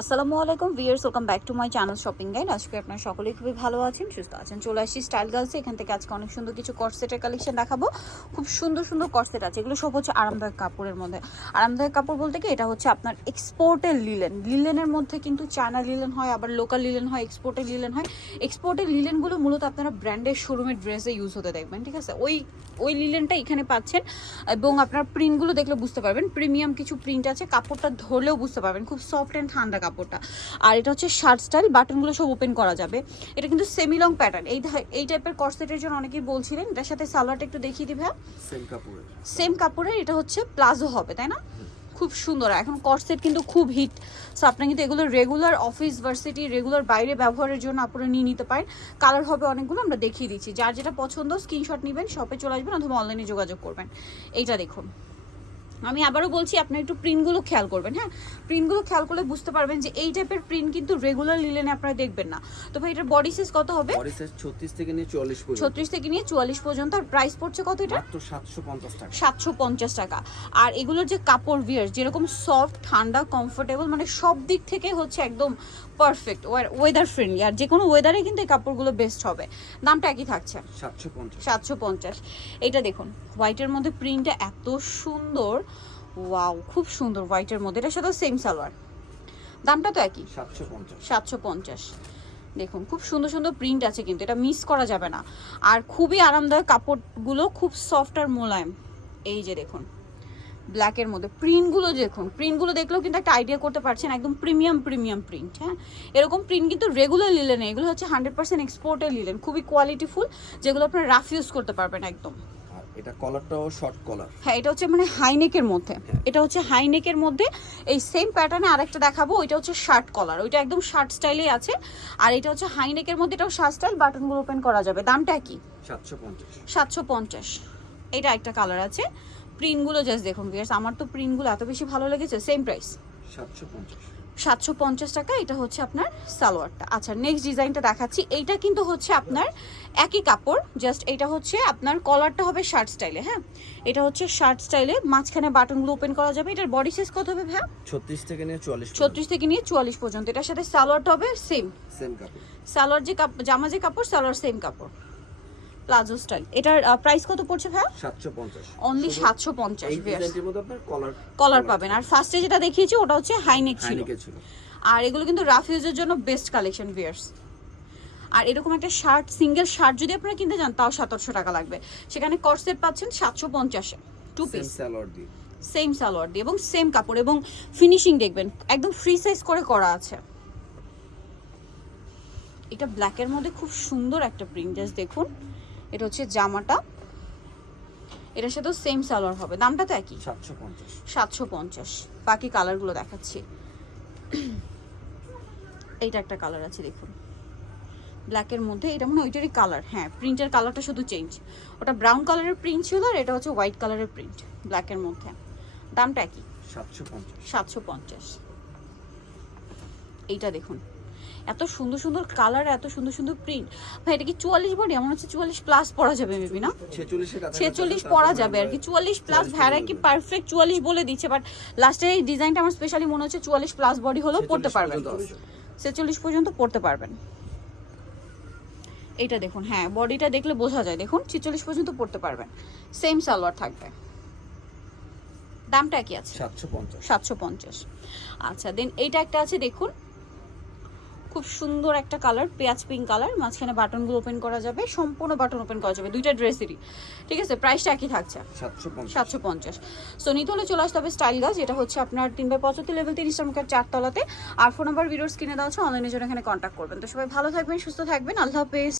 আসসালামু আলাইকুম viewers welcome back to my channel shopping guide আজকে আপনার সকলেই খুবই ভালো আছেন, সুস্থ আছেন, চলে আসছি স্টাইল গার্লসে এখান থেকে আজকে অনেক সুন্দর কিছু কটসেটের কালেকশন দেখাবো। খুব সুন্দর সুন্দর কটসেট আছে। এগুলো সব হচ্ছে আরামদায়ক কাপড়ের মধ্যে। আরামদায়ক কাপড় বলতে কি, এটা হচ্ছে আপনার এক্সপোর্টের লিলেন লিলেনের মধ্যে কিন্তু চায়না লিলেন হয়, আবার লোকাল লিলেন হয় এক্সপোর্টের লিলেন হয়। এক্সপোর্টের লিলেনগুলো মূলত আপনারা ব্র্যান্ডের শোরুমের ড্রেসে ইউজ হতে দেখবেন, ঠিক আছে? ওই ওই লিলেনটা এখানে পাচ্ছেন। এবং আপনার প্রিন্টগুলো দেখলে বুঝতে পারবেন। প্রিমিয়াম কিছু প্রিন্ট আছে, কাপড়টা ধরলেও বুঝতে পারবেন। খুব সফট অ্যান্ড ঠান্ডা কাপড়টা। আর এটা হচ্ছে শার্ট স্টাইল বাটনগুলো সব ওপেন করা যাবে। এটা কিন্তু সেমি লং প্যাটার্ন এই এই টাইপের কর্সেটের জন্য অনেকেই বলছিলেন এটার সাথে সালোয়ারটা একটু দেখিয়ে দিবে সেম কাপড়ের। সেম কাপড়ের এটা হচ্ছে প্লাজো হবে তাই না? খুব সুন্দর। এখন কর্সেট কিন্তু খুব হিট সো আপনি কিন্তু এগুলো রেগুলার অফিস ভার্সিটি রেগুলার বাইরে ব্যবহারের জন্য আপনারা নিয়ে নিতে পারেন। কালার হবে অনেকগুলো আমরা দেখিয়ে দিচ্ছি। যার যেটা পছন্দ স্ক্রিনশট নেবেন শপে চলে আসবেন অথবা অনলাইনে যোগাযোগ করবেন। এইটা দেখুন। আমি আবারও বলছি আপনি একটু প্রিন্টগুলো খেয়াল করবেন হ্যাঁ? প্রিন্টগুলো খেয়াল করলে বুঝতে পারবেন যে এই টাইপের প্রিন্ট কিন্তু রেগুলার লিলেনে আপনারা দেখবেন না। তো ভাই এটার বডি সাইজ কত হবে? বডি সাইজ 36 থেকে নিয়ে 44 পর্যন্ত। ছত্রিশ থেকে নিয়ে চুয়াল্লিশ পর্যন্ত। আর প্রাইস পড়ছে কত এটা মাত্র 750 টাকা। সাতশো পঞ্চাশ টাকা। আর এগুলোর যে কাপড় বিয়ার যেরকম সফট ঠান্ডা কমফোর্টেবল মানে সব দিক থেকে হচ্ছে একদম পারফেক্ট ওয়েদার ফ্রেন্ডলি আর যে কোনো ওয়েদারে কিন্তু এই কাপড়গুলো বেস্ট হবে। দামটা একই থাকছে। 750 সাতশো পঞ্চাশ। এইটা দেখুন হোয়াইটের মধ্যে প্রিন্টটা এত সুন্দর। ওয়াও খুব সুন্দর হোয়াইটের মধ্যে। এটার সাথে সেম সালোয়ার। দামটা তো একই। 750 সাতশো পঞ্চাশ। দেখুন খুব সুন্দর সুন্দর প্রিন্ট আছে কিন্তু এটা মিস করা যাবে না। আর খুবই আরামদায়ক কাপড়গুলো খুব সফট আর মোলায়েম। এই যে দেখুন ব্ল্যাকের মধ্যে। প্রিন্টগুলো দেখুন প্রিন্টগুলো দেখলেও কিন্তু একটা আইডিয়া করতে পারছেন একদম প্রিমিয়াম প্রিমিয়াম প্রিন্ট হ্যাঁ? এরকম প্রিন্ট কিন্তু রেগুলার লিলেন এগুলো হচ্ছে হান্ড্রেড পার্সেন্ট এক্সপোর্টের লিলেন খুবই কোয়ালিটিফুল যেগুলো আপনারা রাফ ইউজ করতে পারবেন একদম। এটা কলারটাও শর্ট কলার হ্যাঁ এটা হচ্ছে মানে হাইনেকের মধ্যে। এটা হচ্ছে হাইনেকের মধ্যে। এই সেম প্যাটার্নে আরেকটা দেখাবো ওইটা হচ্ছে শার্ট কলার ওইটা একদম শার্ট স্টাইলেই আছে। আর এটা হচ্ছে হাইনেকের মধ্যে এটাও শার্ট স্টাইল বাটনগুলো ওপেন করা যাবে। দামটা কি? 750 সাতশো পঞ্চাশ। এটা একটা কালার আছে। প্রিন্টগুলো জাস্ট দেখুন ভিয়ার্স আমার তো প্রিন্টগুলো এত বেশি ভালো লেগেছে সেম প্রাইস 750 সাতশো পঞ্চাশ টাকা এটা হচ্ছে আপনার সালোয়ারটা। আচ্ছা নেক্সট ডিজাইনটা দেখাচ্ছি। এইটা কিন্তু হচ্ছে আপনার একই কাপড় জাস্ট এটা হচ্ছে আপনার কলারটা হবে শার্ট স্টাইলে হ্যাঁ? এটা হচ্ছে শার্ট স্টাইলে মাঝখানে বাটনগুলো ওপেন করা যাবে। এটার বডি সাইজ কত হবে ভাইয়া? 36 থেকে নিয়ে 44 ছত্রিশ থেকে নিয়ে চুয়াল্লিশ পর্যন্ত। এটার সাথে সালোয়ারটা হবে সেম সেম কাপড়। সালোয়ার যে কাপ জামা যে কাপড় সালোয়ার সেম কাপড়। প্লাজো স্টাইল এটার প্রাইস কত পড়ছে ভাইয়া? 750 অনলি সাতশো পঞ্চাশ এই ডিজাইনটির মধ্যে আপনার কলার কলার পাবেন। আর ফার্স্টে যেটা দেখিয়েছি ওটা হচ্ছে ছিল। হাইনেকে ছিল। আর এগুলো কিন্তু রাফ ইউজের জন্য বেস্ট কালেকশন বিয়ার্স আর এরকম একটা শার্ট সিঙ্গেল শার্ট যদি আপনারা কিনতে যান তাও সতেরোশো টাকা লাগবে। সেখানে কর্সেট পাচ্ছেন সাতশো পঞ্চাশে। টু পিস সালোয়ার দিয়ে। সেম সালোয়ার দিয়ে এবং সেম কাপড় এবং ফিনিশিং দেখবেন একদম ফ্রি সাইজ করে করা আছে। এটা ব্ল্যাকের মধ্যে খুব সুন্দর একটা প্রিন্ট জাস্ট দেখুন। এটা হচ্ছে জামাটা। এটার সাথেও সেম সালোয়ার হবে। দামটা তো একই। 750 সাতশো পঞ্চাশ। বাকি কালারগুলো দেখাচ্ছি। এইটা একটা কালার আছে দেখুন। ব্ল্যাকের মধ্যে এটা মনে হয় ওইটারই কালার। হ্যাঁ প্রিন্টের কালারটা শুধু চেঞ্জ ওটা ব্রাউন কালারের প্রিন্ট ছিল আর এটা হচ্ছে হোয়াইট কালারের প্রিন্ট ব্ল্যাকের মধ্যে। দামটা একই। 750 সাতশো পঞ্চাশ। এইটা দেখুন। এত সুন্দর সুন্দর কালার এত সুন্দর সুন্দর প্রিন্ট ভাই এটা কি চুয়াল্লিশ বডি আমার হচ্ছে চুয়াল্লিশ প্লাস পরা যাবে মেবি না? 46 এর কাছাকাছি ছেচল্লিশ পরা যাবে আর কি। চুয়াল্লিশ প্লাস 44 ভ্যারা কি পারফেক্ট চুয়াল্লিশ বলে দিচ্ছে বাট লাস্টে এই ডিজাইনটা আমার স্পেশালি মনে হচ্ছে চুয়াল্লিশ প্লাস বডি হলেও 46 পড়তে পারবেন। ছেচল্লিশ পর্যন্ত পড়তে পারবেন। এইটা দেখুন হ্যাঁ বডিটা দেখলে বোঝা যায়। দেখুন ছেচল্লিশ পর্যন্ত পড়তে পারবেন। সেম সালোয়ার থাকবে। দামটা কি আছে? 750 সাতশো পঞ্চাশ। আচ্ছা দেন এইটা একটা আছে দেখুন খুব সুন্দর একটা কালার পেঁয়াজ পিঙ্ক কালার মাঝখানে বাটনগুলো ওপেন করা যাবে সম্পূর্ণ বাটন ওপেন করা যাবে দুইটা ড্রেসেরই ঠিক আছে? প্রাইসটা একই থাকছে। 750 সাতশো পঞ্চাশ। সো নিতে হলে চলে আসতে হবে স্টাইল গাছ যেটা হচ্ছে আপনার তিন বাই পঁচাত্তর লেভেল তিরিশ টাকার চারতলাতে আর ফোন নাম্বার ভিডিওস কিনে দেওয়া হচ্ছে অনলাইনে জন্য এখানে কন্ট্যাক্ট করবেন। তো সবাই ভালো থাকবেন সুস্থ থাকবেন আল্লাহ হাফেজ।